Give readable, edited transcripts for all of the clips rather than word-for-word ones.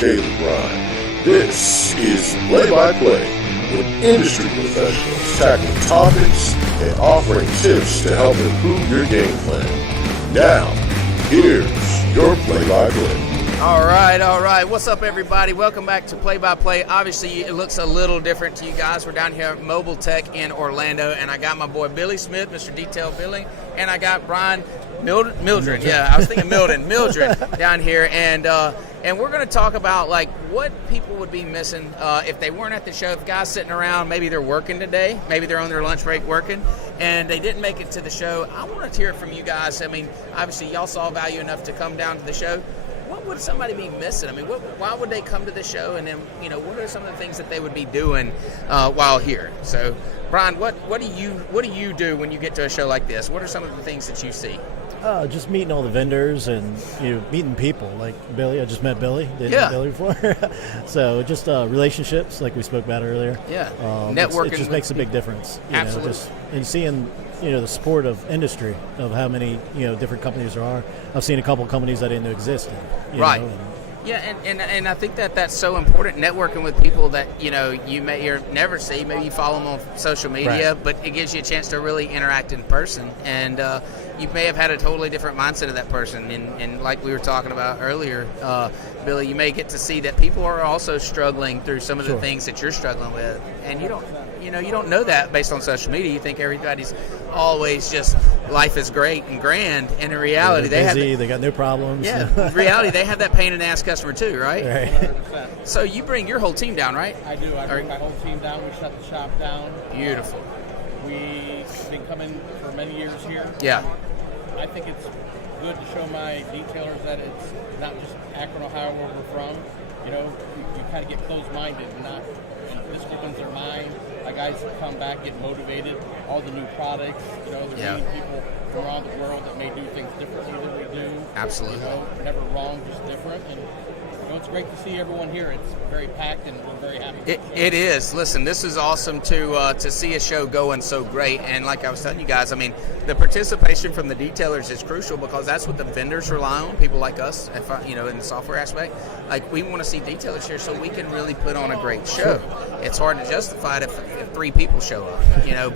daily grind. This is Play-by-Play, with industry professionals tackling topics and offering tips to help improve your game plan. Now, here's your Play-by-Play. All right. What's up, everybody? Welcome back to Play-by-Play. Obviously, it looks a little different to you guys. We're down here at Mobile Tech in Orlando, and I got my boy Billy Smith, Mr. Detail Billy, and I got Brian Mildred. Yeah, I was thinking Mildred down here, and we're going to talk about like what people would be missing if they weren't at the show. If guys sitting around, maybe they're working today, maybe they're on their lunch break working, and they didn't make it to the show. I want to hear it from you guys. I mean, obviously, y'all saw value enough to come down to the show. What would somebody be missing? I mean, why would they come to the show? And then, what are some of the things that they would be doing while here? So, Brian, what do you do when you get to a show like this? What are some of the things that you see? Just meeting all the vendors and meeting people like Billy. I just met Billy. Didn't meet Billy before. So just relationships, like we spoke about earlier. Yeah, networking. It just makes a big difference. Absolutely. And seeing the support of industry, of how many different companies there are. I've seen a couple of companies I didn't know existed. Right. Yeah, and I think that's so important, networking with people that you may never see. Maybe you follow them on social media, right. But it gives you a chance to really interact in person. And you may have had a totally different mindset of that person. And like we were talking about earlier, Billy, you may get to see that people are also struggling through some of the things that you're struggling with, and you don't know that based on social media. You think everybody's always just life is great and grand, and in reality they got no problems. Yeah, in reality they have that pain in the ass customer too, right? Right. 100%. So you bring your whole team down, right? I do. I bring my whole team down. We shut the shop down. Beautiful. We've been coming for many years here. Yeah. I think it's good to show my detailers that it's not just Akron, Ohio, where we're from. You kind of get closed-minded and this opens their mind. My guys come back, get motivated. All the new products, they're meeting people from around the world that may do things differently than we do. Absolutely. Never wrong, just different. And it's great to see everyone here. It's very packed, and we're very happy. It is. Listen, this is awesome to see a show going so great. And like I was telling you guys, I mean, the participation from the detailers is crucial because that's what the vendors rely on. People like us, in the software aspect, like we want to see detailers here so we can really put on a great show. It's hard to justify it if 3 people show up,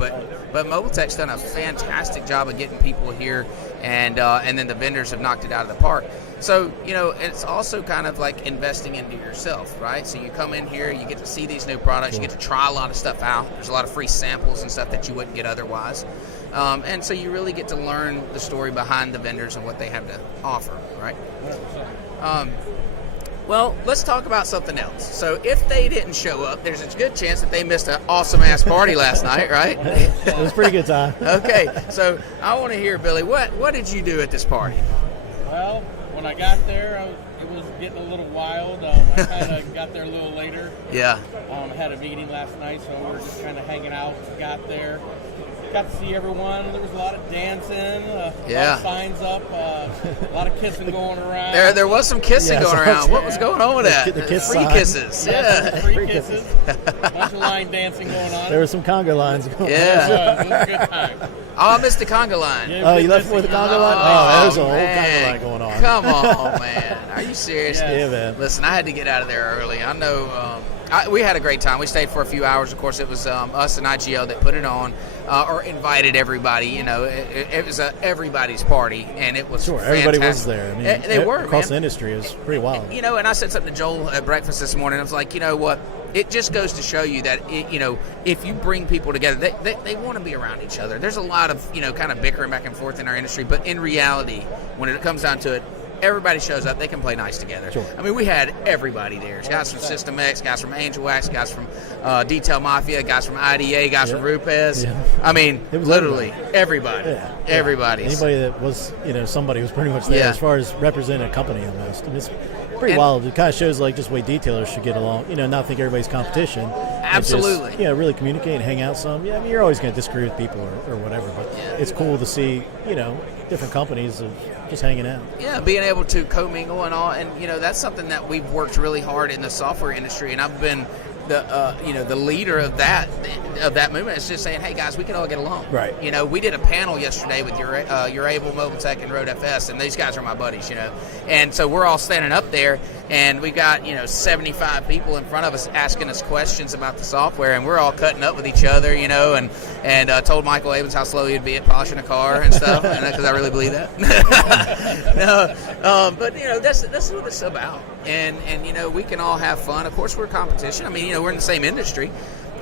But Mobile Tech's done a fantastic job of getting people here, and then the vendors have knocked it out of the park. So, it's also kind of like investing into yourself, right? So you come in here, you get to see these new products, you get to try a lot of stuff out. There's a lot of free samples and stuff that you wouldn't get otherwise. And so you really get to learn the story behind the vendors and what they have to offer, right? Well, let's talk about something else. So if they didn't show up, there's a good chance that they missed an awesome-ass party last night, right? It was a pretty good time. Okay, so I want to hear, Billy, what did you do at this party? Well, when I got there, it was getting a little wild. I kind of got there a little later. Yeah. I had a meeting last night, so we were just kind of hanging out. Got there. Got to see everyone. There was a lot of dancing, a lot of signs up, a lot of kissing going around. There was some kissing going around. What was going on with that? The kiss free sign. kisses. Yeah. Free kisses. Bunch of line dancing going on. There were some conga lines going on. Yeah. It was a good time. Oh, I missed the conga line. Yeah, You left with the conga line? Oh, there's a whole man. conga line going on. Come on, man. Are you serious? Yeah, man. Listen, I had to get out of there early. I know we had a great time. We stayed for a few hours. Of course, it was us and IGL that put it on or invited everybody. It was everybody's party, and it was fantastic. Everybody was there. I mean, they were, across man. the industry. It was pretty wild. And I said something to Joel at breakfast this morning. I was like, you know what? It just goes to show you that, if you bring people together, they want to be around each other. There's a lot of, kind of bickering back and forth in our industry, but in reality, when it comes down to it, everybody shows up. They can play nice together. Sure. I mean, we had everybody there. Guys from System X, guys from Angel Wax, guys from Detail Mafia, guys from IDA, guys from Rupes. Yeah. I mean, It was literally everybody. Yeah. Everybody. Anybody that was, somebody was pretty much there as far as representing a company almost. And it's pretty wild. It kind of shows like just the way detailers should get along. Not think everybody's competition. Absolutely. Just, really communicate and hang out some. Yeah, I mean, you're always going to disagree with people or whatever, but it's cool to see, different companies of just hanging out. Yeah, being able to commingle and all, and that's something that we've worked really hard in the software industry, and I've been the leader of that movement is just saying, hey guys, we can all get along. Right. We did a panel yesterday with your Able, Mobile Tech, and Road FS, and these guys are my buddies. And so we're all standing up there, and we've got 75 people in front of us asking us questions about the software, and we're all cutting up with each other, and told Michael Avens how slow he'd be at polishing a car and stuff, because I really believe that. But that's what it's about, and we can all have fun. Of course, we're competition. I mean, we're in the same industry.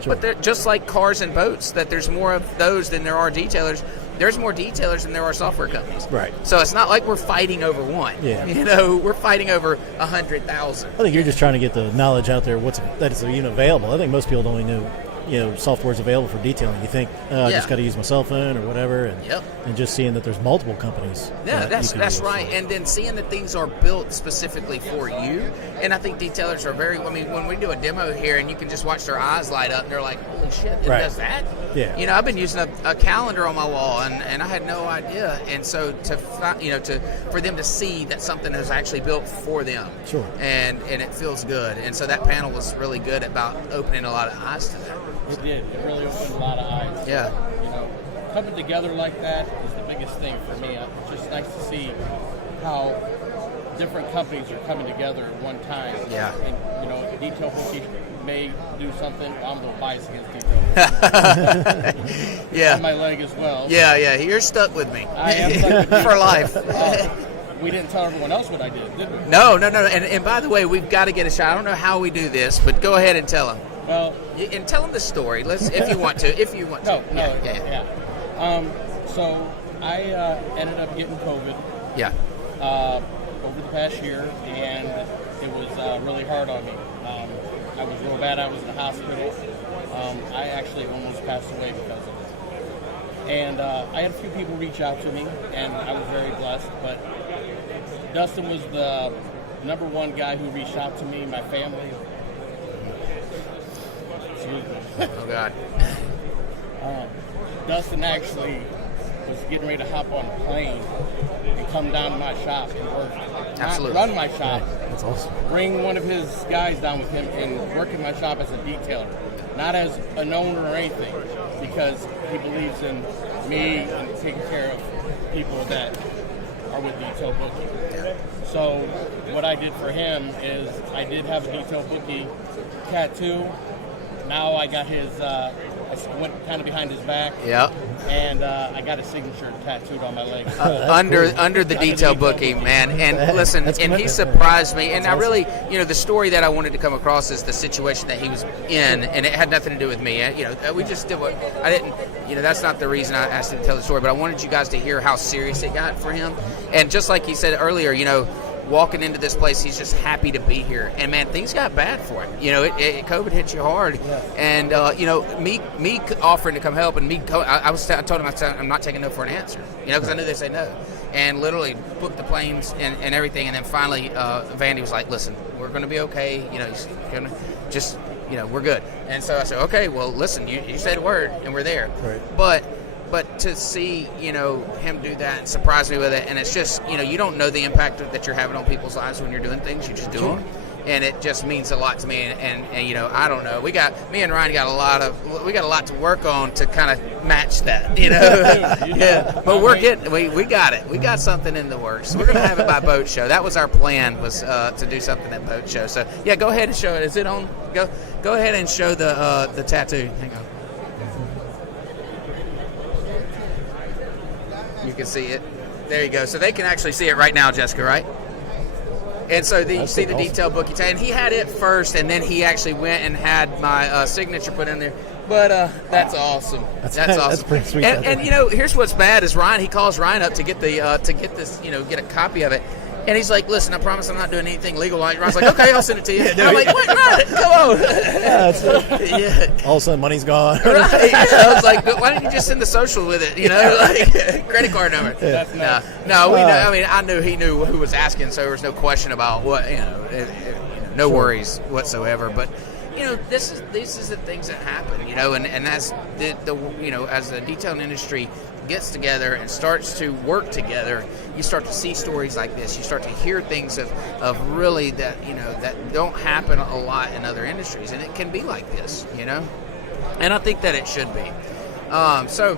Sure. But just like cars and boats, that there's more of those than there are detailers. There's more detailers than there are software companies. Right. So it's not like we're fighting over one. Yeah. We're fighting over 100,000. I think you're just trying to get the knowledge out there that is even available. I think most people don't even know software's available for detailing. You think, I just got to use my cell phone or whatever, and just seeing that there's multiple companies. Yeah, that's right. And then seeing that things are built specifically for you. And I think detailers are when we do a demo here and you can just watch their eyes light up and they're like, holy shit, it does that? Yeah. I've been using a calendar on my wall and I had no idea. And so for them to see that something is actually built for them. Sure. And it feels good. And so that panel was really good about opening a lot of eyes to that. It did. It really opened a lot of eyes. Yeah. Coming together like that is the biggest thing for me. It's just nice to see how different companies are coming together at one time. Yeah. And, Detail Bookie may do something. I'm a little biased against Detail Bookie. Yeah. On my leg as well. Yeah. You're stuck with me. I am stuck with you. For life. We didn't tell everyone else what I did we? No. And by the way, we've got to get a shot. I don't know how we do this, but go ahead and tell them. Well, and tell them the story. If you want to. No. Yeah. So I ended up getting COVID. Yeah. Over the past year, and it was really hard on me. I was real bad. I was in the hospital. I actually almost passed away because of it. And I had a few people reach out to me, and I was very blessed. But Dustin was the number one guy who reached out to me, my family. Oh, God. Dustin actually was getting ready to hop on a plane and come down to my shop and work. Absolutely. Not run my shop. That's awesome. Bring one of his guys down with him and work in my shop as a detailer. Not as an owner or anything, because he believes in me and taking care of people that are with Detail Bookie. Yeah. So what I did for him is I did have a Detail Bookie tattoo. Now I got his, I went kind of behind his back. Yeah. And I got his signature tattooed on my leg. Under the Detail Bookie, man. And listen, and he surprised me. And I really, the story that I wanted to come across is the situation that he was in, and it had nothing to do with me. We just did what I didn't. That's not the reason I asked him to tell the story. But I wanted you guys to hear how serious it got for him. And just like he said earlier, walking into this place, he's just happy to be here. And man, things got bad for him. COVID hit you hard, and me offering to come help, and I told him I'm not taking no for an answer, because I knew they'd say no, and literally booked the planes and everything, and then finally Vandy was like, "Listen, we're going to be okay. He's going to just, we're good." And so I said, "Okay, well, listen, you said a word, and we're there." Right. But to see, him do that and surprise me with it, and it's just, you don't know the impact that you're having on people's lives when you're doing things. You just do them, and it just means a lot to me. And I don't know. Me and Ryan got a lot to work on to kind of match that, Yeah, but we got it. We got something in the works. We're gonna have it by boat show. That was our plan, was to do something at boat show. So yeah, go ahead and show it. Is it on? Go ahead and show the tattoo. Hang on. You can see it. There you go. So they can actually see it right now, Jessica, right? And so you see the Detail Bookie tag. And he had it first, and then he actually went and had my signature put in there. But that's awesome. That's awesome. That's pretty sweet. And here's what's bad is Ryan. He calls Ryan up to get get a copy of it. And he's like, "Listen, I promise I'm not doing anything legal." Ryan's like, "Okay, I'll send it to you." And I'm like, "What, Ryan? Come on!" All of a sudden, money's gone. Right. I was like, "Why didn't you just send the social with it? Like credit card number." That's nice. No, we know. I mean, I knew he knew who was asking, so there was no question about what. No worries whatsoever. But this is the things that happen, and as the as the detailing industry gets together and starts to work together, you start to see stories like this. You start to hear things of really that that don't happen a lot in other industries, and it can be like this, and I think that it should be. So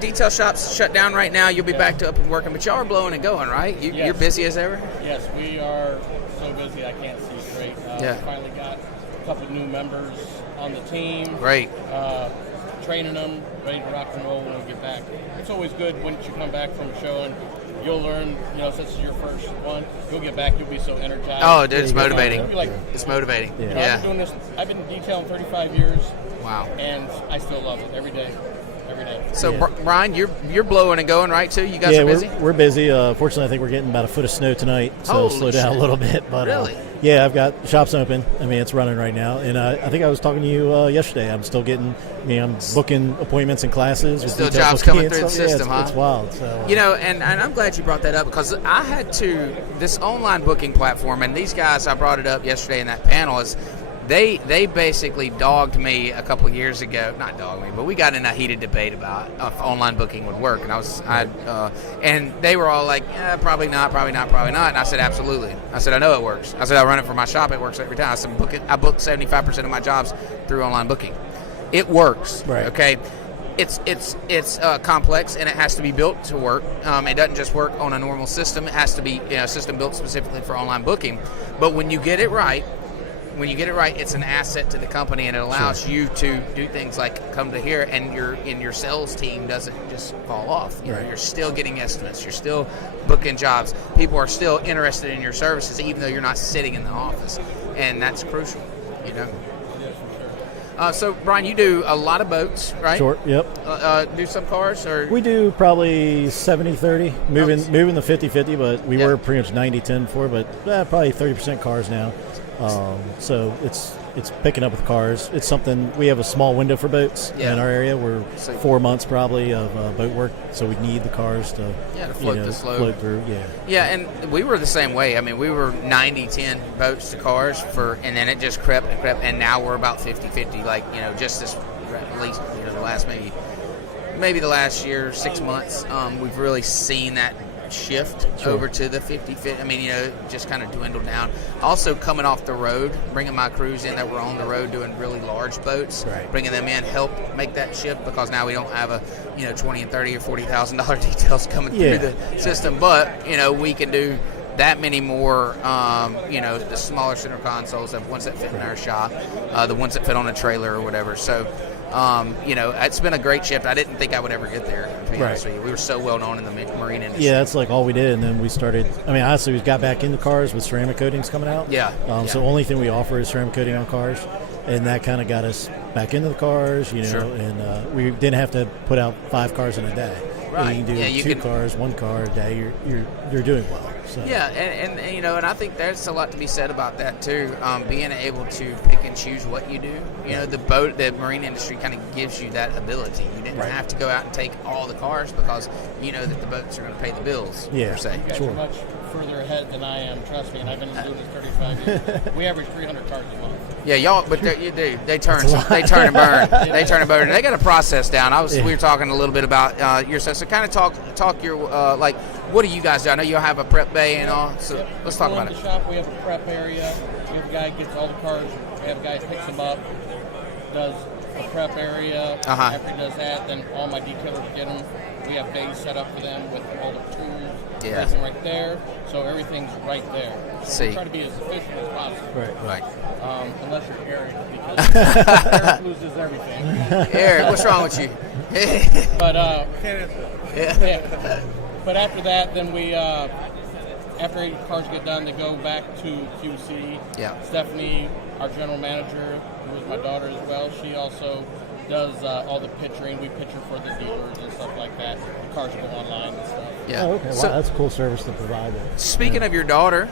detail shops shut down right now. You'll be back to up and working, but y'all are blowing and going, right? You're busy as ever? Yes, we are so busy I can't see straight. We finally got a couple of new members on the team. Great. Training them, ready to rock and roll when we get back. It's always good once you come back from a show and you'll learn, since it's your first one, you'll get back, you'll be so energized. Oh, dude, it's motivating. It's motivating. Yeah. I've been doing this, I've been detailing 35 years. Wow. And I still love it every day. So, Brian, you're blowing and going, right, too? You guys are busy? We're busy. Fortunately, I think we're getting about a foot of snow tonight, so slow down a little bit. But really? I've got shops open. I mean, it's running right now. And I think I was talking to you yesterday. I'm still getting, I'm booking appointments and classes. Still jobs coming through the system, huh? It's wild. So, and I'm glad you brought that up, because I had this online booking platform, and these guys, I brought it up yesterday in that panel, is They basically dogged me a couple of years ago. Not dogged me, but we got in a heated debate about if online booking would work. And and they were all like, probably not. And I said, absolutely. I said, I know it works. I said, I run it for my shop. It works every time. I said, I book 75% of my jobs through online booking. It works. Right. Okay. It's complex, and it has to be built to work. It doesn't just work on a normal system. It has to be a system built specifically for online booking. But when you get it right, it's an asset to the company, and it allows you to do things like come to here, and your sales team doesn't just fall off. You're still getting estimates. You're still booking jobs. People are still interested in your services, even though you're not sitting in the office, and that's crucial. So, Brian, you do a lot of boats, right? Sure, yep. Do some cars? Or we do probably 70-30, moving the 50-50, but we were pretty much 90-10 before, but probably 30% cars now. So it's picking up with cars. It's something, we have a small window for boats in our area. We're 4 months probably of boat work, so we need the cars to float through. Yeah, and we were the same way. I mean, we were 90-10 boats to cars and then it just crept, and now we're about 50-50. Like, just this, at least the last maybe the last year, 6 months, we've really seen that shift over to the 50-50. I mean, just kind of dwindle down. Also, coming off the road, bringing my crews in that were on the road doing really large boats, bringing them in help make that shift, because now we don't have a $20,000 and $30,000 or $40,000 details coming through the system, but we can do that many more, the smaller center consoles, the ones that fit in our shop, the ones that fit on a trailer or whatever. So it's been a great shift. I didn't think I would ever get there, to be honest with you. We were so well known in the marine industry. Yeah, that's like all we did, and then we started. I mean, honestly, we got back into cars with ceramic coatings coming out. So the only thing we offer is ceramic coating on cars, and that kind of got us back into the cars, and we didn't have to put out 5 cars in a day. Right. You can do 2 cars, 1 car a day. You're doing well. So. Yeah, and I think there's a lot to be said about that too. Being able to pick and choose what you do. The marine industry kind of gives you that ability. You didn't have to go out and take all the cars, because you know that the boats are going to pay the bills. Yeah, per se. You guys are much further ahead than I am. Trust me, and I've been doing this 35 years. We average 300 cars a month. Yeah, y'all, but you do. They turn and burn. They turn and burn. They got a process down. We were talking a little bit about your stuff. So kind of talk your what do you guys do? I know you have a prep bay and all. So let's talk about it. In the shop, we have a prep area. We have a guy who gets all the cars. We have a guy who picks them up, does a prep area. After he does that, then all my detailers get them. We have bays set up for them with all the tools. Everything right there. So everything's right there. So we try to be as efficient as possible. Right. Unless you're Eric, because Eric loses everything. Eric, what's wrong with you? But but after that, then we after cars get done, they go back to QC. Stephanie, our general manager, who is my daughter as well, she also does all the picturing. We picture for the dealers and stuff like that. The cars go online and stuff. Oh, okay. Wow, that's a cool service to provide. Speaking of your daughter,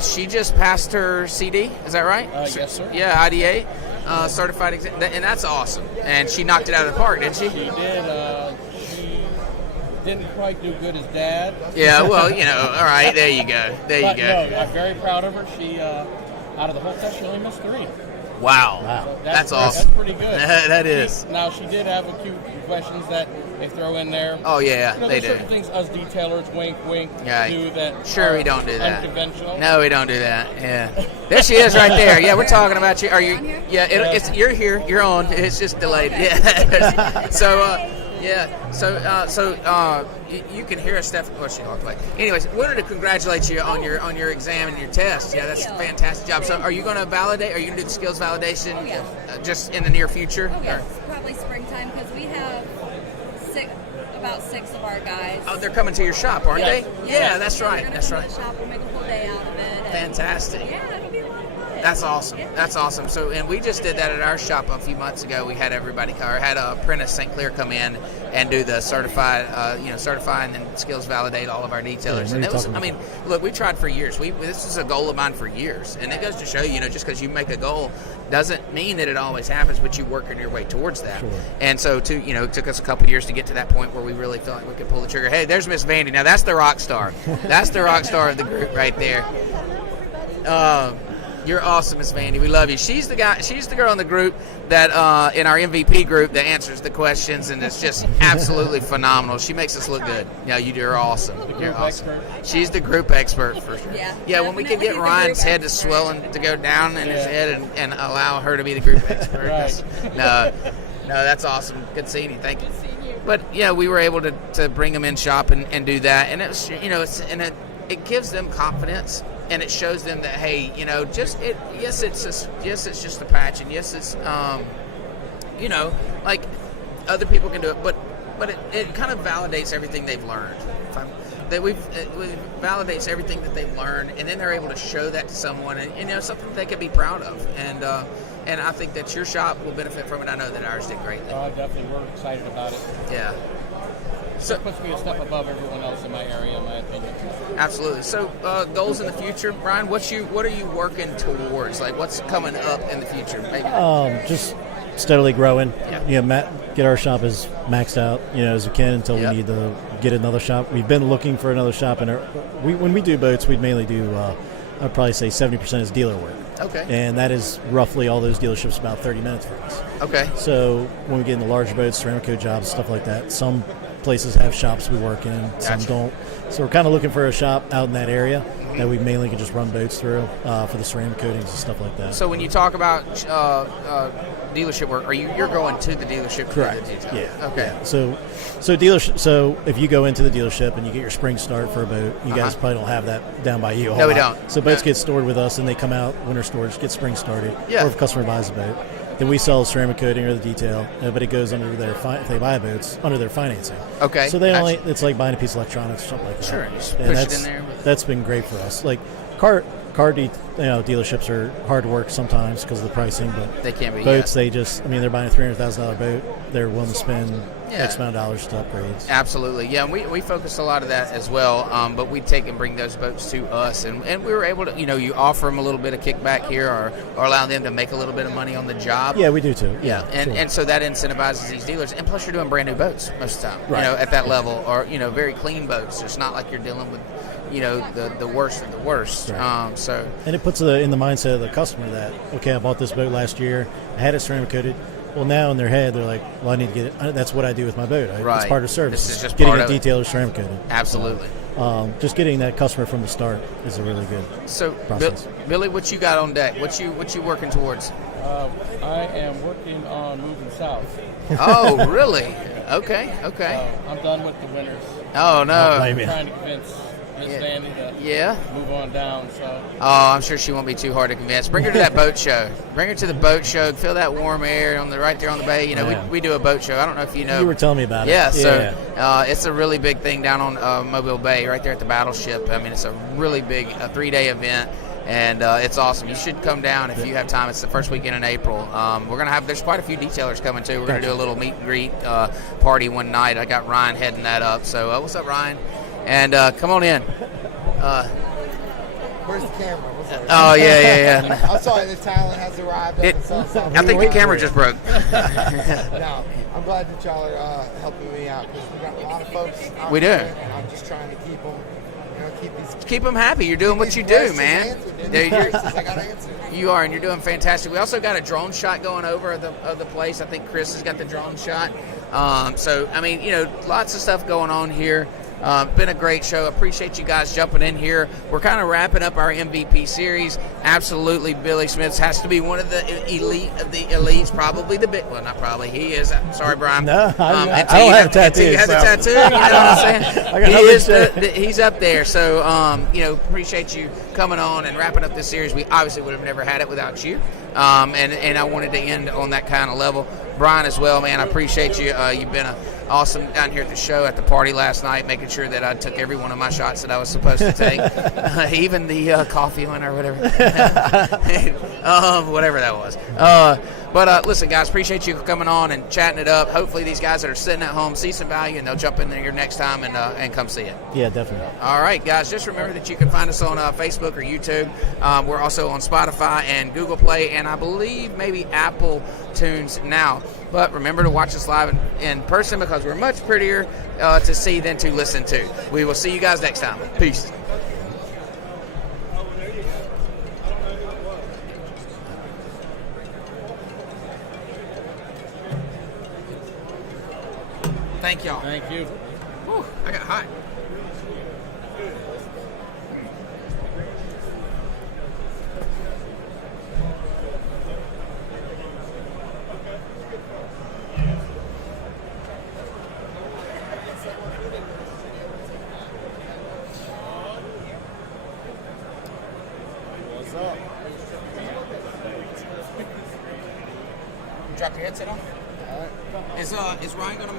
she just passed her CD. Is that right? Yes, sir. Yeah, IDA, certified exam, and that's awesome. And she knocked it out of the park, didn't she? She did. She didn't quite do good as Dad. Yeah, well, all right, there you go. No, I'm very proud of her. She, out of the whole test, she only missed 3. Wow. Wow. So That's awesome. That's pretty good. That is. Now, she did have a few questions that they throw in there. Oh, yeah, You know, they there's do. certain things us detailers, wink, Yeah. do that. Sure, are we don't do that. Unconventional. No, we don't do that. Yeah, there she is, right there. Yeah, we're talking about you. Are you? I'm here? Yeah, it's you're here. You're on. It's just delayed. Yeah. So, you can hear us, Steph. Of course, she walked away. Anyways, wanted to congratulate you on your exam and your test. Yeah, that's a fantastic job. So, are you going to validate? Are you going to do the skills validation? Oh, yeah. Just in the near future? Oh, yes, Or- probably springtime because we have about six of our guys. Oh, they're coming to your shop, aren't Yes. they? Yeah, that's They're right. gonna That's come right. to the shop. We'll make a whole day out of it. and- Fantastic. Yeah, it'll be a lot of fun. That's awesome. Yeah. That's awesome. So, and we just did that at our shop a few months ago. We had everybody, or had Apprentice St. Clair come in and do the certify and then skills validate all of our detailers. Yeah, And we it was, talked I mean, look, we tried for years. This is a goal of mine for years, and it goes to show, just because you make a goal doesn't mean that it always happens, but you work your way towards that. Sure. And so, it took us a couple years to get to that point where we really felt like we could pull the trigger. Hey, there's Miss Vandy. Now that's the rock star. That's the rock star of the group right there. You're awesome, Miss Vandy. We love you. She's the girl in the group that in our MVP group that answers the questions, and it's just absolutely phenomenal. She makes us look good. Yeah, you're awesome. You're awesome. expert. She's the group expert for sure. Yeah, Yeah, when we can definitely get the Ryan's group head to expert. swell and to go down in his Yeah. head and allow her to be the group expert. Right. No, that's awesome. Good seeing you. Thank you. But yeah, we were able to bring them in shop and do that, and it was it gives them confidence. And it shows them that, hey, yes, it's just a patch, and yes, it's like other people can do it, but it kind of validates everything they've learned. It validates everything that they've learned, and then they're able to show that to someone, and something that they can be proud of. And I think that your shop will benefit from it. I know that ours did greatly. Definitely, we're excited about it. Yeah. So It puts me a step above everyone else in my area, in my opinion. absolutely. So goals in the future, Brian. What are you working towards? Like, what's coming up in the future? Maybe. Just steadily growing. Yeah. Get our shop as maxed out, as we can until Yep. we need to get another shop. We've been looking for another shop, and when we do boats, we mainly do. I'd probably say 70% is dealer work. Okay. And that is roughly all those dealerships about 30 minutes for us. Okay. So when we get into larger boats, ceramic coat jobs, stuff like that, some places have shops we work in, some Gotcha. don't. So we're kind of looking for a shop out in that area that we mainly can just run boats through for the ceramic coatings and stuff like that. So when you talk about dealership work, you're going to the dealership? to do Correct. the detail? Yeah. Okay. Yeah. So dealership. So if you go into the dealership and you get your spring start for a boat, you guys probably don't have that down by you. A whole No, we lot. don't. So boats No. get stored with us, and they come out winter storage, get spring started. Yeah. Or if a customer buys a boat, then we sell ceramic coating or the detail, but it goes under their if they buy boats under their financing. Okay. So they Gotcha. it's like buying a piece of electronics or something like that. Sure, just And push it that's, in there. That's been great for us. Like dealerships are hard to work sometimes because of the pricing, but They can be, boats. yeah. They're buying a $300,000 boat. They're willing to spend Yeah. X amount of dollars to upgrades. Absolutely, yeah. And we focus a lot of that as well. But we take and bring those boats to us, and we were able to, you offer them a little bit of kickback here, or allow them to make a little bit of money on the job. Yeah, we do too. Yeah, and sure. and so that incentivizes these dealers, and plus you're doing brand new boats most of the time, Right. at that level, or very clean boats. It's not like you're dealing with, the worst of the worst. Right. So And it puts in the mindset of the customer that, okay, I bought this boat last year, I had it ceramic coated. Well, now in their head, they're like, well, I need to get it. That's what I do with my boat. It's Right. part of service. This is just getting part a of it. detailer ceramic coated. absolutely. Just getting that customer from the start is a really good So process. Billy, what you got on deck? What you working towards? I am working on moving south. Oh, really? Okay. I'm done with the winters. Oh no. Don't blame I'm you. trying to convince Miss Yeah. Vandy to Yeah. move on down. So Oh, I'm sure she won't be too hard to convince. Bring her to that boat show. Bring her to the boat show. Feel that warm air right there on the bay. Yeah. We do a boat show. I don't know if you know. You were telling me about Yeah, it. so it's a really big thing down on Mobile Bay, right there at the Battleship. I mean, it's a really big 3-day event, and it's awesome. You should come down if you have time. It's the first weekend in April. There's quite a few detailers coming too. We're going to do a little meet and greet party one night. I got Ryan heading that up. So what's up, Ryan? And come on in. Where's the camera? What's up? Oh yeah. I'm sorry, the talent has arrived. It- So I think the camera just broke. No, I'm glad that y'all are helping me out because we got a lot of folks. Out We do. there, and I'm just trying to keep them keep them happy. You're doing what you do, man. I got to answer. You are, and you're doing fantastic. We also got a drone shot going over of the place. I think Chris has got the drone shot. So, I mean, lots of stuff going on here. Been a great show. Appreciate you guys jumping in here. We're kind of wrapping up our MVP series. Absolutely, Billy Smith has to be one of the elite of the elites. Probably the big. Well, not probably. He is. Sorry, Brian. No, I don't have tattoos. He has a tattoo. You know what I'm saying? He's up there. So, appreciate you coming on and wrapping up this series. We obviously would have never had it without you. And I wanted to end on that kind of level. Brian as well, man. I appreciate you. You've been awesome down here at the show, at the party last night, making sure that I took every one of my shots that I was supposed to take, even the coffee one or whatever, whatever that was. But listen, guys, appreciate you coming on and chatting it up. Hopefully these guys that are sitting at home see some value, and they'll jump in there next time and come see it. Yeah, definitely. All right, guys, just remember that you can find us on Facebook or YouTube. We're also on Spotify and Google Play, and I believe maybe Apple Tunes now. But remember to watch us live in person, because we're much prettier to see than to listen to. We will see you guys next time. Peace. Thank y'all. Thank you. Whew, I got hot. What's up? Drop your headset on. All right. Is Ryan gonna?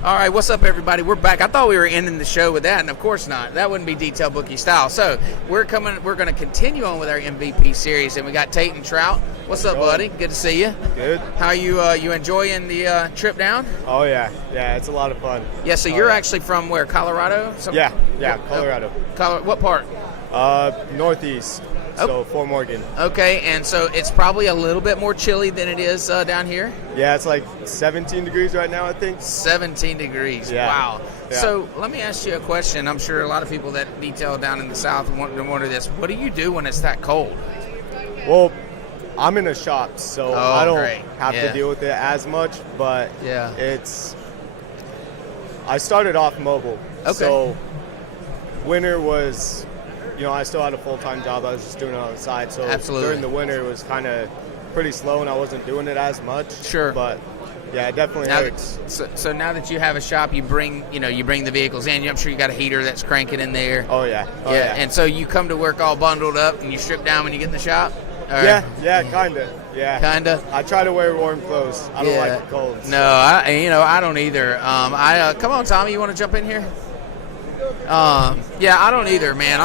All right, what's up, everybody? We're back. I thought we were ending the show with that, and of course not. That wouldn't be Detail Bookie style. So we're going to continue on with our MVP series, and we got Tate and Trout. What's up, buddy? Good to see you. Good. How you enjoying the trip down? Oh yeah, it's a lot of fun. Yeah. So you're actually from where? Colorado? Yeah, Colorado. What part? Northeast. So Fort Morgan. Okay, and so it's probably a little bit more chilly than it is down here? Yeah, it's like 17 degrees right now, I think. 17 degrees. Yeah. Wow. Yeah. So let me ask you a question. I'm sure a lot of people that detail down in the South wonder this. What do you do when it's that cold? Well, I'm in a shop, so I don't have Yeah. to deal with it as much, but Yeah. I started off mobile. Okay. So winter was, I still had a full-time job. I was just doing it on the side. So Absolutely. during the winter, it was kind of pretty slow, and I wasn't doing it as much. Sure. But yeah, it definitely hurts. So now that you have a shop, you bring the vehicles in. I'm sure you got a heater that's cranking in there. Oh yeah. And so you come to work all bundled up, and you strip down when you get in the shop. Or? Yeah, kind of. Yeah. Kind of. I try to wear warm clothes. I don't like the cold. No, I don't either. Come on, Tommy, you want to jump in here? Yeah, I don't either, man.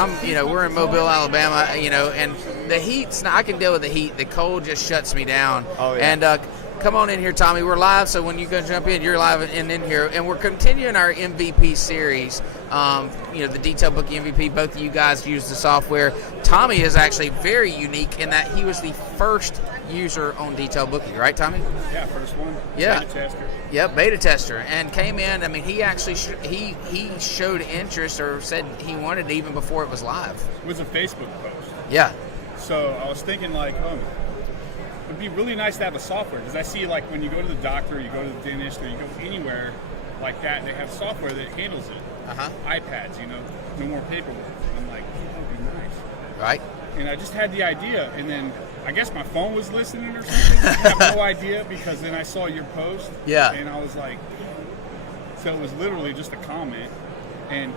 We're in Mobile, Alabama, and the heat's I can deal with the heat. The cold just shuts me down. Oh, yeah. And come on in here, Tommy. We're live, so when you go jump in, you're live and in here. And we're continuing our MVP series. The Detail Bookie MVP. Both of you guys use the software. Tommy is actually very unique in that he was the first user on Detail Bookie, right, Tommy? Yeah, first one. Yeah. Beta tester. Yep, beta tester, and came in. I mean, he actually he showed interest or said he wanted it even before it was live. It was a Facebook post. Yeah. So I was thinking it'd be really nice to have a software, because I see like when you go to the doctor, you go to the dentist, or you go anywhere like that, they have software that handles it. iPads, no more paperwork. I'm like, that would be nice. Right. And I just had the idea, and then I guess my phone was listening or something. I have no idea, because then I saw your post. Yeah. And I was like, so it was literally just a comment, and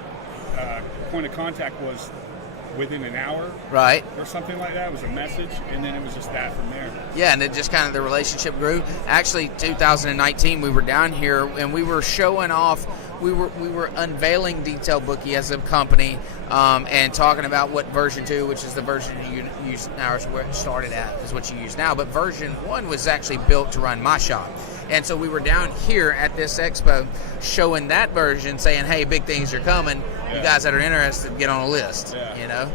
point of contact was within an hour, Right. or something like that. It was a message, and then it was just that from there. Yeah, and it just kind of the relationship grew. Actually, 2019, we were down here and we were showing off. We were unveiling Detail Bookie as a company, and talking about what version 2, which is the version you use now, is where it started at, is what you use now. But version 1 was actually built to run my shop. And so we were down here at this expo showing that version, saying, hey, big things are coming. You guys that are interested, get on a list, you know.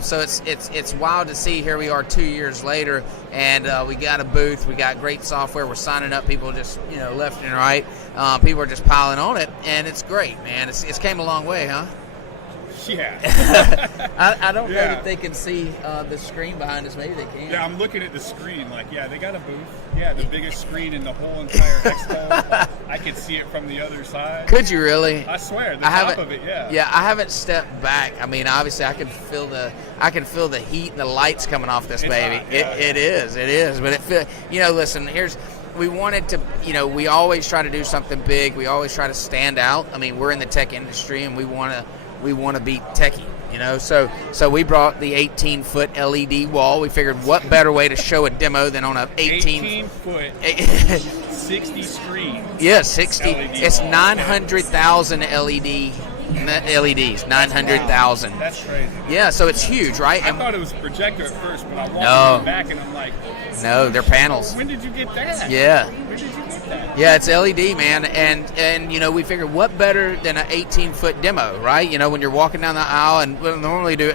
So it's wild to see. Here we are 2 years later, and we got a booth. We got great software. We're signing up people just, you know, left and right. People are just piling on it, and it's great, man. It's came a long way, huh? Yeah. I don't know that they can see the screen behind us. Maybe they can. Yeah, I'm looking at the screen. Like, yeah, they got a booth. Yeah, the biggest screen in the whole entire expo. I could see it from the other side. Could you really? I swear, the top of it, yeah. Yeah, I haven't stepped back. I mean, obviously, I can feel the heat and the lights coming off this baby. Hot, It is. But listen, we wanted to, we always try to do something big. We always try to stand out. I mean, we're in the tech industry, and we want to be techie, So we brought the 18-foot LED wall. We figured what better way to show a demo than on a 18-foot 60 screen. Yeah, 60. LED it's wall. 900,000 LEDs. 900,000. That's crazy. Yeah, so it's huge, right? I thought it was a projector at first, but I walked back and I'm like, no, they're panels. When did you get that? Yeah. When did you get that? Yeah, it's LED, man, and we figured what better than an 18-foot demo, right? When you're walking down the aisle, and we'll normally do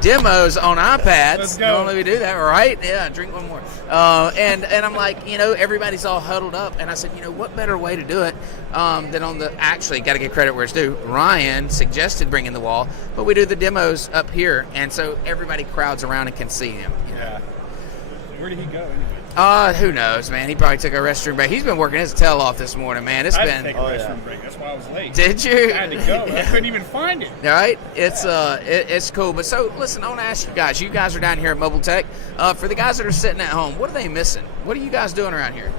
demos on iPads. Let's go. Normally we do that, right? Yeah, drink one more. And I'm like, everybody's all huddled up, and I said, what better way to do it than on the, actually, got to get credit where it's due. Ryan suggested bringing the wall, but we do the demos up here, and so everybody crowds around and can see him. Yeah. Where did he go anyway? Who knows, man? He probably took a restroom break. He's been working his tail off this morning, man. I had to take a restroom break. That's why I was late. Did you? I had to go. I couldn't even find it. All right, it's cool. But so listen, I want to ask you guys. You guys are down here at Mobile Tech. For the guys that are sitting at home, what are they missing? What are you guys doing around here?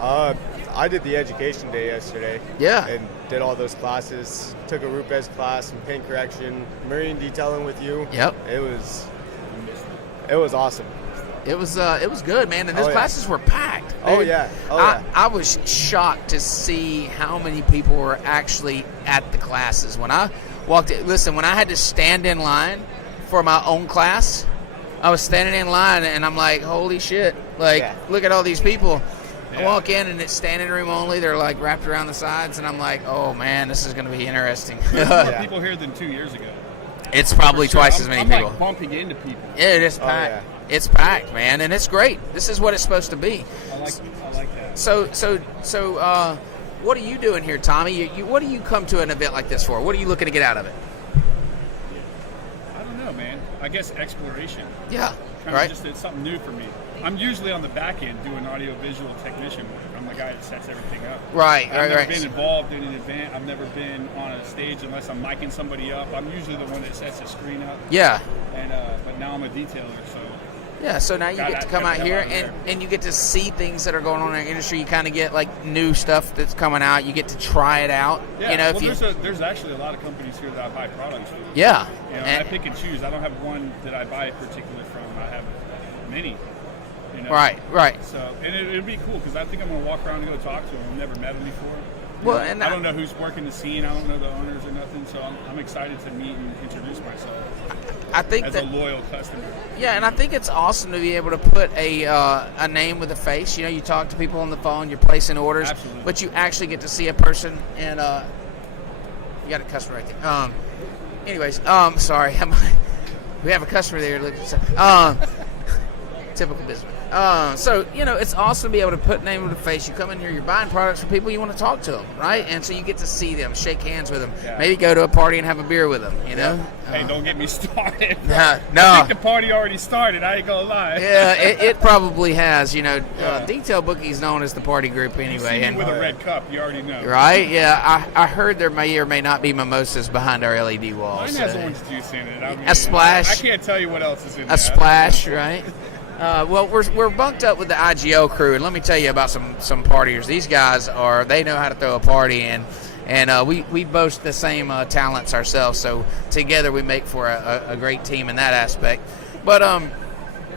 I did the education day yesterday. Yeah. And did all those classes. Took a Rupes class and paint correction, marine detailing with you. Yep. It was awesome. It was good, man, and those classes were packed. Dude. Oh yeah. I was shocked to see how many people were actually at the classes. When I walked in, when I had to stand in line for my own class, I was standing in line and I'm like, holy shit, look at all these people. Yeah. I walk in and it's standing room only. They're like wrapped around the sides, and I'm like, oh man, this is going to be interesting. There's more people here than 2 years ago. It's probably twice as many people. Like bumping into people. Yeah, it is packed. Yeah. It's packed, man, and it's great. This is what it's supposed to be. I like that. So, what are you doing here, Tommy? What do you come to an event like this for? What are you looking to get out of it? I don't know, man. I guess exploration. Yeah, Right. It's something new for me. I'm usually on the back end doing audio-visual technician work. I'm the guy that sets everything up. Right. I've never been involved in an event. I've never been on a stage unless I'm micing somebody up. I'm usually the one that sets the screen up. Yeah. And but now I'm a detailer, so. Yeah, so now you get to come out here and you get to see things that are going on in the industry. You kind of get like new stuff that's coming out. You get to try it out. Yeah, there's actually a lot of companies here that I buy products from. Yeah. I pick and choose. I don't have one that I buy particularly from. I have many. Right. So, and it'd be cool because I think I'm going to walk around and go talk to them. I've never met them before. Well, and I don't know who's working the scene. I don't know the owners or nothing. So I'm excited to meet and introduce myself. I think as a loyal customer. Yeah, and I think it's awesome to be able to put a name with a face. You talk to people on the phone, you're placing orders, Absolutely. but you actually get to see a person. And you got a customer right there. Anyways, sorry, we have a customer there. Typical business. So, it's awesome to be able to put a name with a face. You come in here, you're buying products from people, you want to talk to them, right? And so you get to see them, shake hands with them, maybe go to a party and have a beer with them, Hey, don't get me started. No. I think the party already started. I ain't going to lie. Yeah, it probably has. Detail Bookie is known as the party group anyway. You see me with a red cup, you already know. Right? Yeah, I heard there may or may not be mimosas behind our LED walls. Mine has orange juice in it. A splash. I can't tell you what else is in there. A splash, right? Well, we're bunked up with the IGO crew, and let me tell you about some partiers. These guys they know how to throw a party, and And we boast the same talents ourselves, so together we make for a great team in that aspect. But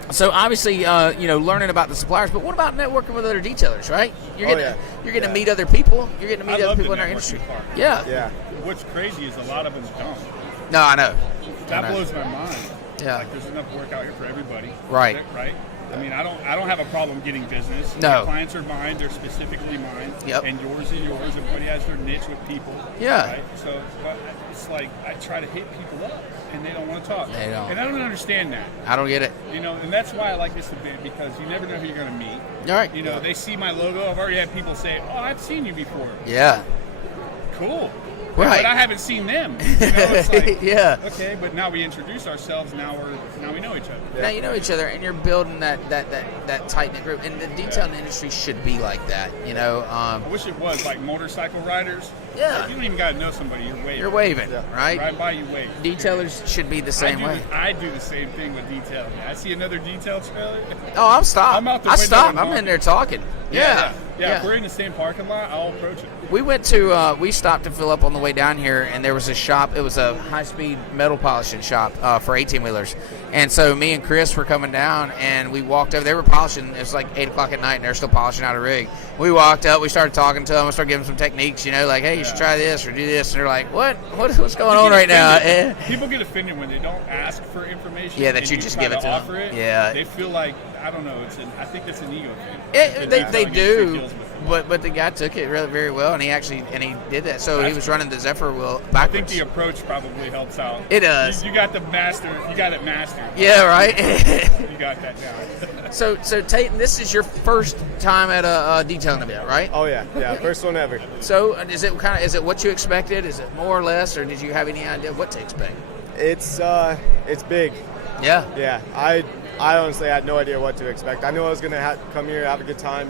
so obviously, learning about the suppliers, but what about networking with other detailers, right? You're getting to meet other people. You're getting to meet other people in our industry. Part. Yeah. What's crazy is a lot of them don't. No, I know. That blows my mind. Yeah. Like, there's enough work out here for everybody. Right. Right. I mean, I don't have a problem getting business. No. My clients are mine. They're specifically mine. Yep. And yours is yours. Everybody has their niche with people. Yeah. Right? So, but it's like I try to hit people up, and they don't want to talk. They don't. And I don't understand that. I don't get it. And that's why I like this event, because you never know who you're going to meet. All right. They see my logo. I've already had people say, "Oh, I've seen you before." Yeah. Cool. Right. But I haven't seen them. It's like, yeah. Okay, but now we introduce ourselves. Now we know each other. Yeah. Now you know each other, and you're building that tight knit group. And the detailing industry should be like that. I wish it was like motorcycle riders. Yeah. Like, you don't even got to know somebody. You're waving. You're waving, right? Right by you, wave. Detailers should be the same way. I do the same thing with detailing. I see another detail trailer. Oh, I'm stopped. I'm out the I window stopped. and I'm in there talking. Yeah. If we're in the same parking lot, I'll approach it. We stopped to fill up on the way down here, and there was a shop. It was a high-speed metal polishing shop for 18-wheelers. And so me and Chris were coming down, and we walked over. They were polishing. It was like 8 o'clock at night, and they're still polishing out a rig. We walked up. We started talking to them. I started giving them some techniques, like, hey, you should try this or do this. And they're like, what's going on right now? People get offended when they don't ask for information. Yeah, that you just give it to offer them. It. Yeah. They feel like, I don't know, I think that's an ego thing. They do. But the guy took it really very well, and he did that. So he was running the Zephyr wheel backwards. I think the approach probably helps out. It does. You got the master. You got it mastered. Yeah, right. You got that down. So Tayton, this is your first time at a detailing event, right? Oh yeah, first one ever. So is it what you expected? Is it more or less, or did you have any idea what to expect? It's big. Yeah. Yeah, I honestly had no idea what to expect. I knew I was going to come here, have a good time,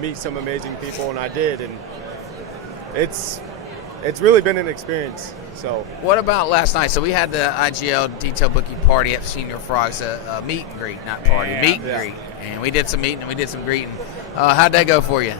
meet some amazing people, and I did. And it's really been an experience. So what about last night? So we had the IGL Detail Bookie party at Senior Frogs, a meet and greet, not party, meet and greet. And we did some meeting and we did some greeting. How'd that go for you?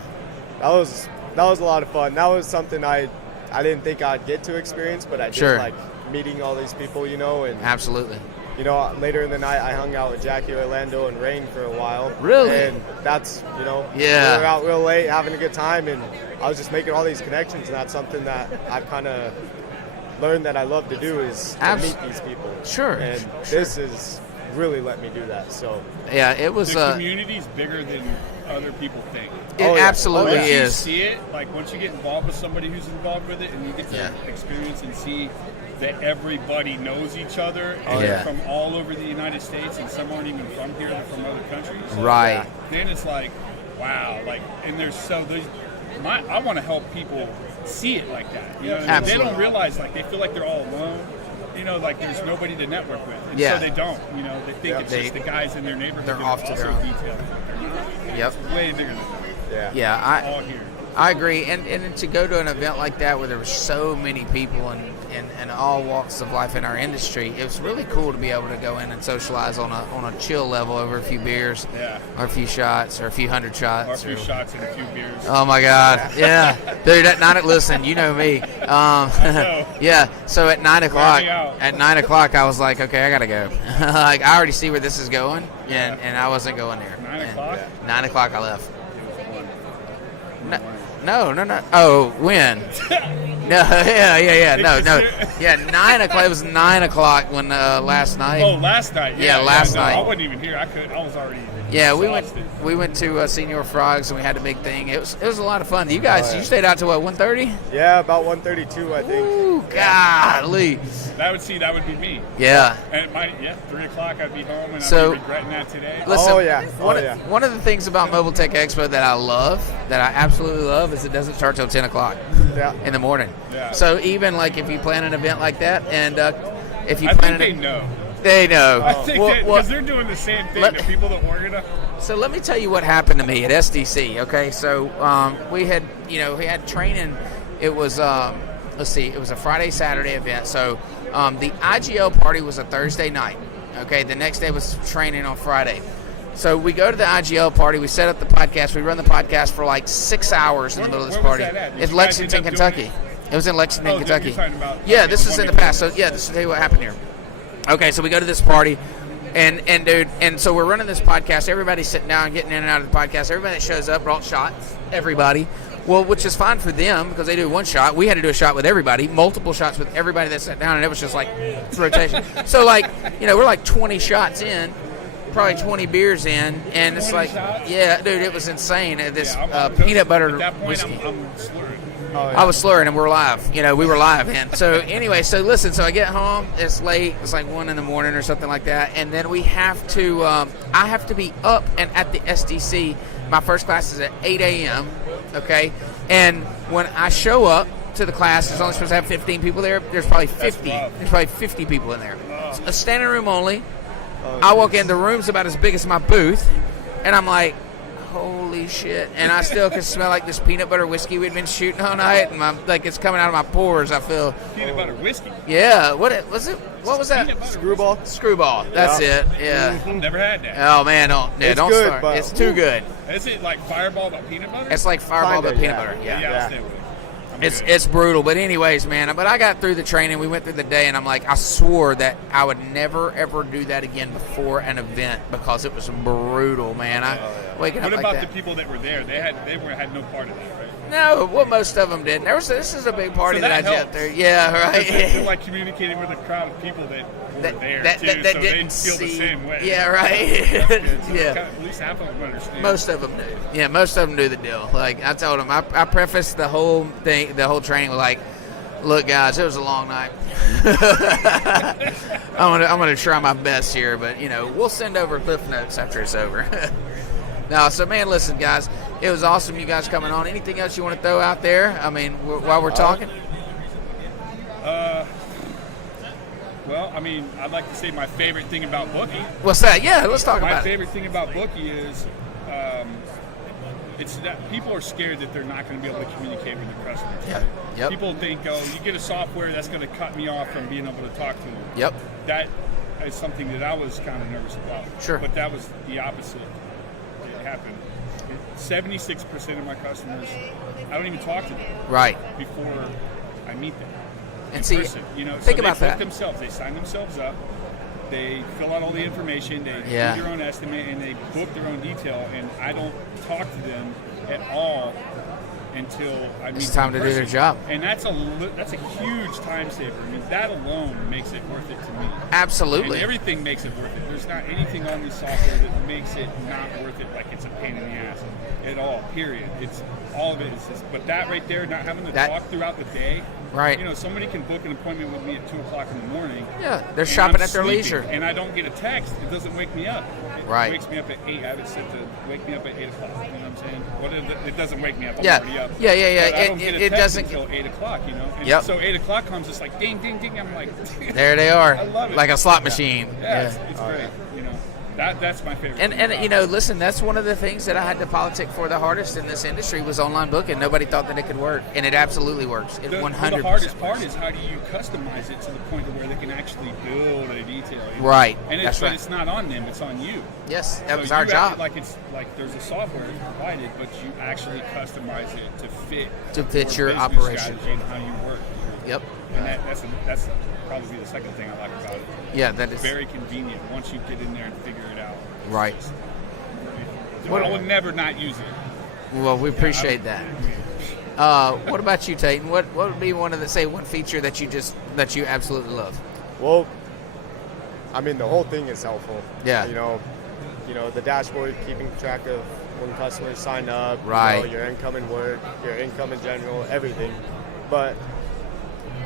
That was a lot of fun. That was something I didn't think I'd get to experience, but I did like meeting all these people, and absolutely. Later in the night, I hung out with Jackie Orlando and Rain for a while. Really? And that's, we were out real late having a good time, and I was just making all these connections, and that's something that I've kind of learned that I love to do is to meet these people. Sure. And this is really let me do that. So yeah, it was. The community's bigger than other people think. It absolutely once is. You see it, like once you get involved with somebody who's involved with it, and you get to experience and see that everybody knows each other, and they're from all over the United States, and some aren't even from here; they're from other countries. Right. Then it's like, wow, and I want to help people see it like that. They don't realize they feel like they're all alone. There's nobody to network with. And so they don't. They think it's just the guys in their neighborhood. They're off to their own. Yep. It's way bigger than that. Yeah. All here. I agree, and to go to an event like that where there were so many people and all walks of life in our industry, it was really cool to be able to go in and socialize on a chill level over a few beers, or a few shots, or a few hundred shots, or a few shots and a few beers. Oh my God, yeah, dude! Listen, you know me. Yeah. So at 9 o'clock, I was like, okay, I gotta go. I already see where this is going, and I wasn't going there. 9 o'clock. 9 o'clock, I left. No. Oh, when? No, yeah. No. Yeah, 9 o'clock. It was 9 o'clock when last night. Oh, last night. Yeah, last night. I wasn't even here. I was already. Yeah, we went to Senior Frogs and we had a big thing. It was a lot of fun. You guys, you stayed out till what, 1:30? Yeah, about 1:32, I think. Ooh, golly. That would be me. Yeah. And 3 o'clock I'd be home, and So, I'd be regretting that today. Listen, one of the things about Mobile Tech Expo that I absolutely love, is it doesn't start till 10 o'clock in the morning. Yeah. So even if you plan an event like that, and if you I plan think they know. They know. I think because they're doing the same thing. The people that organize. So let me tell you what happened to me at SDC. Okay, so we had training. It was it was a Friday Saturday event. So the IGL party was a Thursday night. Okay, the next day was training on Friday. So we go to the IGL party. We set up the podcast. We run the podcast for 6 hours in the middle of this party. Was that at? It's Lexington, Kentucky. It was in Lexington, Oh, Kentucky. you're talking about- Yeah, okay, this the is one in the before. past. So yeah, this will tell you what happened here. Okay, so we go to this party, and dude, and so we're running this podcast. Everybody's sitting down, getting in and out of the podcast. Everybody that shows up brought shots. Everybody. Well, which is fine for them because they do one shot. We had to do a shot with everybody, multiple shots with everybody that sat down, and it was just like rotation. So, like, we're like 20 shots in, probably 20 beers in, and it's 20 like, shots? yeah, dude, it was insane. This I'm peanut butter At that point, whiskey. I'm slurring. I was slurring, and we're live. We were live, man. So anyway, so listen. So I get home. It's late. It's like 1 a.m. or something like that. And then we have to. I have to be up and at the SDC. My first class is at 8 a.m. Okay, and when I show up to the class, there's only supposed to have 15 people there. There's probably 50. rough. There's probably 50 people in there. It's a standing room only. I walk in. The room's about as big as my booth, and I'm like, holy shit. And I still can smell like this peanut butter whiskey we'd been shooting all night, and it's coming out of my pores. I feel. Peanut butter whiskey. Yeah. What was it? What was that? Peanut butter Screwball. Screwball. That's it. Yeah. whiskey. Never had that. Oh man, don't It's don't good, start. but- It's too good. Is it like Fireball but peanut butter? It's like Fireball but Kinda, peanut yeah. butter. yeah, Yeah. I'll stay with it. I'm It's good. it's brutal, but anyways, man. But I got through the training. We went through the day, and I'm like, I swore that I would never ever do that again before an event because it was brutal, man. Waking What up about like the that. people that were there? They had no part of that, right? No, well, most of them didn't. This is a big party So that that I got helps. there. Yeah, They're right. like communicating with a crowd of people that were there that too, didn't so they feel see. the same way. Yeah, right. That's good. So Yeah. at least half of them understand. Most of them knew. Yeah, most of them knew the deal. Like I told them, I prefaced the whole thing, the whole training with like, "Look, guys, it was a long night. I'm gonna try my best here, but we'll send over cliff notes after it's over." No, so man, listen, guys, it was awesome you guys coming on. Anything else you want to throw out there? I mean, while we're talking. Well, I mean, I'd like to say my favorite thing about Bookie. What's that? Yeah, let's talk My about it. favorite thing about Bookie is it's that people are scared that they're not going to be able to communicate with the customers. Yeah. Yep. People think, oh, you get a software that's going to cut me off from being able to talk to them. Yep. That is something that I was kind of nervous about. Sure. But that was the opposite. It happened. 76% of my customers, I don't even talk to them Right. before I meet them. And in see, person, think so about they book that. themselves. They sign themselves up. They fill out all the information. They Yeah. do their own estimate, and they book their own detail. And I don't talk to them at all until I meet It's time them to in do their person. job. And that's a huge time saver. I mean, that alone makes it worth it to me. Absolutely. And everything makes it worth it. There's not anything on this software that makes it not worth it. Like it's a pain in the ass at all. Period. It's all of it is just. But that right there, not having to That- talk throughout the day. Right. Somebody can book an appointment with me at 2:00 in the morning. Yeah, they're and shopping I'm at their sleeping, leisure. and I don't get a text. It doesn't wake me up. It Right. wakes me up at 8. I have it set to wake me up at 8 o'clock. You know what I'm saying? It doesn't wake me up. I'm Yeah. already up. Yeah, yeah, yeah. But I don't get a It text doesn't- until 8 o'clock. And Yep. So 8 o'clock comes. It's like ding, ding, ding. I'm like, There they are. I love it. Like a slot machine. Yeah, it's great. That's my favorite. And thing about it. listen, that's one of the things that I had to politic for the hardest in this industry was online booking. Nobody thought that it could work, and it absolutely works. It The 100%. the hardest part is how do you customize it to the point of where they can actually build a detail. Right. And That's right. It's not on them; it's on you. Yes, that So was our you act job. Like it's like there's a software that's provided, but you actually customize it to fit your business operation. strategy and how you work. Yep. And that's probably the second thing I like about it. Yeah, that It's is very convenient once you get in there and figure it out. right. I would never not use it. Well, we appreciate that. What about you, Tayton? What would be one feature that you absolutely love? Well, I mean, the whole thing is helpful. Yeah. The dashboard, keeping track of when customers sign up, Right. your incoming work, your income in general, everything. But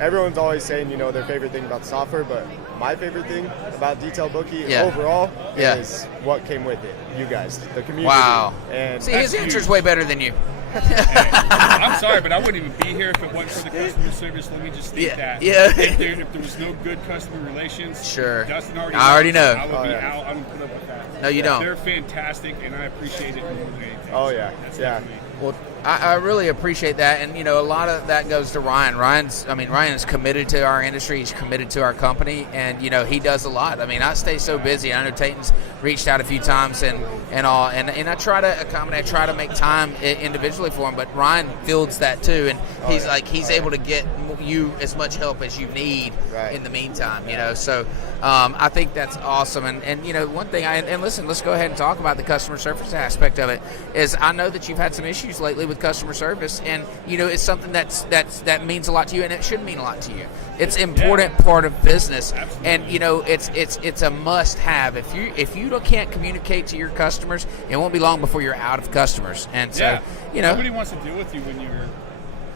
everyone's always saying, their favorite thing about the software, but my favorite thing about Detail Bookie Yeah. overall Yeah. is what came with it. You guys, the community. Wow. And See, his That's answer's huge. way better than you. I'm sorry, but I wouldn't even be here if it wasn't for the customer service. Let me just state Yeah, that. yeah. If there was no good customer relations, Sure. Dustin already I already know. I would be yeah. out. I wouldn't put up with that. No, you don't. They're fantastic, and I appreciate it more than anything. Oh, yeah. That's Yeah. definitely- Well, I really appreciate that, and a lot of that goes to Ryan. Ryan is committed to our industry. He's committed to our company, and he does a lot. I mean, I stay so busy. I know Tayton's reached out a few times and all, and I try to accommodate, try to make time individually for him. But Ryan fields that too, and he's able to get you as much help as you need in the meantime. You know, so I think that's awesome. And you know, one thing and listen, let's go ahead and talk about the customer service aspect of it. Is I know that you've had some issues lately with customer service, and you know, it's something that means a lot to you, and it should mean a lot to you. It's an important part of business. Absolutely. And you know, it's a must-have. If you can't communicate to your customers, it won't be long before you're out of customers. And so, you know, nobody wants to deal with you when you're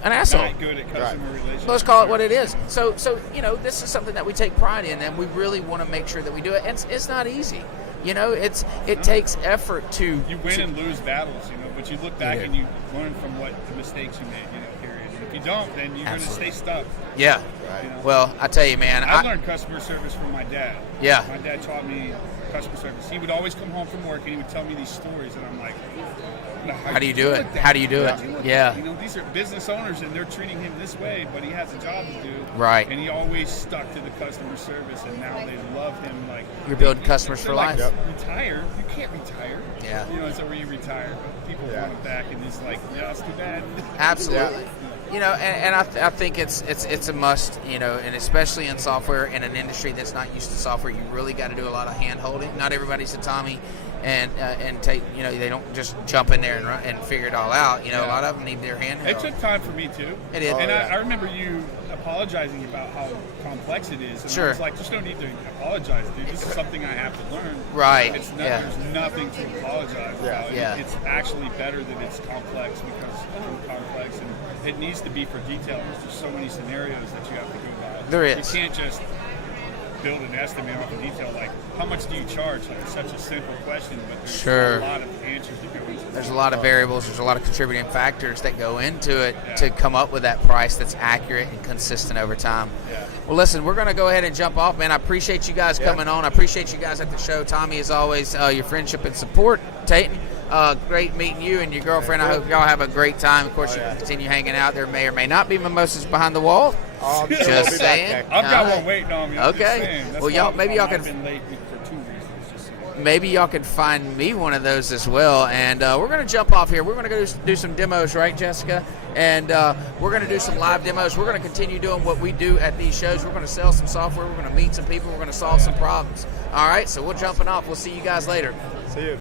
an asshole. not good at customer relations. Let's call it what it is. So you know, this is something that we take pride in, and we really want to make sure that we do it. It's not easy. You know, it takes effort to. You win and lose battles, you know, but you look back and you learn from what the mistakes you made, you know, period. And if you don't, then you're going to stay stuck. Yeah. You know? Well, I tell you, man. I learned customer service from my dad. Yeah. My dad taught me customer service. He would always come home from work and he would tell me these stories, and I'm like, how do you do it? How do you do it? Yeah. You know, these are business owners and they're treating him this way, but he has a job to do. Right. And he always stuck to the customer service, and now they love him. Like, you're building customers for like, life. Retire? You can't retire. Yeah. You know, so where you retire, but people want it back, and it's like, yeah, it's too bad. Absolutely. You know, and I think it's a must, you know, and especially in software, in an industry that's not used to software, you really got to do a lot of hand holding. Not everybody's a Tommy, and take, you know, they don't just jump in there and run and figure it all out. You know, a lot of them need their hand held. It took time for me too. It did. And I remember you apologizing about how complex it is, and I was like, there's no need to apologize, dude. This is something I have to learn. Right. There's nothing to apologize about. Yeah. It's actually better that it's complex because it's complex, and it needs to be for detailers. There's so many scenarios that you have to go about. There is. You can't just build an estimate off of detail. Like, how much do you charge? Like, it's such a simple question, but there's a lot of answers that go into it. There's a lot of variables. There's a lot of contributing factors that go into it to come up with that price that's accurate and consistent over time. Yeah. Well, listen, we're going to go ahead and jump off, man. I appreciate you guys coming on. I appreciate you guys at the show. Tommy, as always, your friendship and support. Tayton, great meeting you and your girlfriend. I hope y'all have a great time. Of course, you can continue hanging out. There may or may not be mimosas behind the wall. Just saying. I've got one waiting on me. Okay. Well, y'all I've been late for 2 reasons. Just so you know. maybe y'all can find me one of those as well. And we're going to jump off here. We're going to go do some demos, right, Jessica? And we're going to do some live demos. We're going to continue doing what we do at these shows. We're going to sell some software. We're going to meet some people. We're going to solve some problems. All right, so we're jumping off. We'll see you guys later. See you.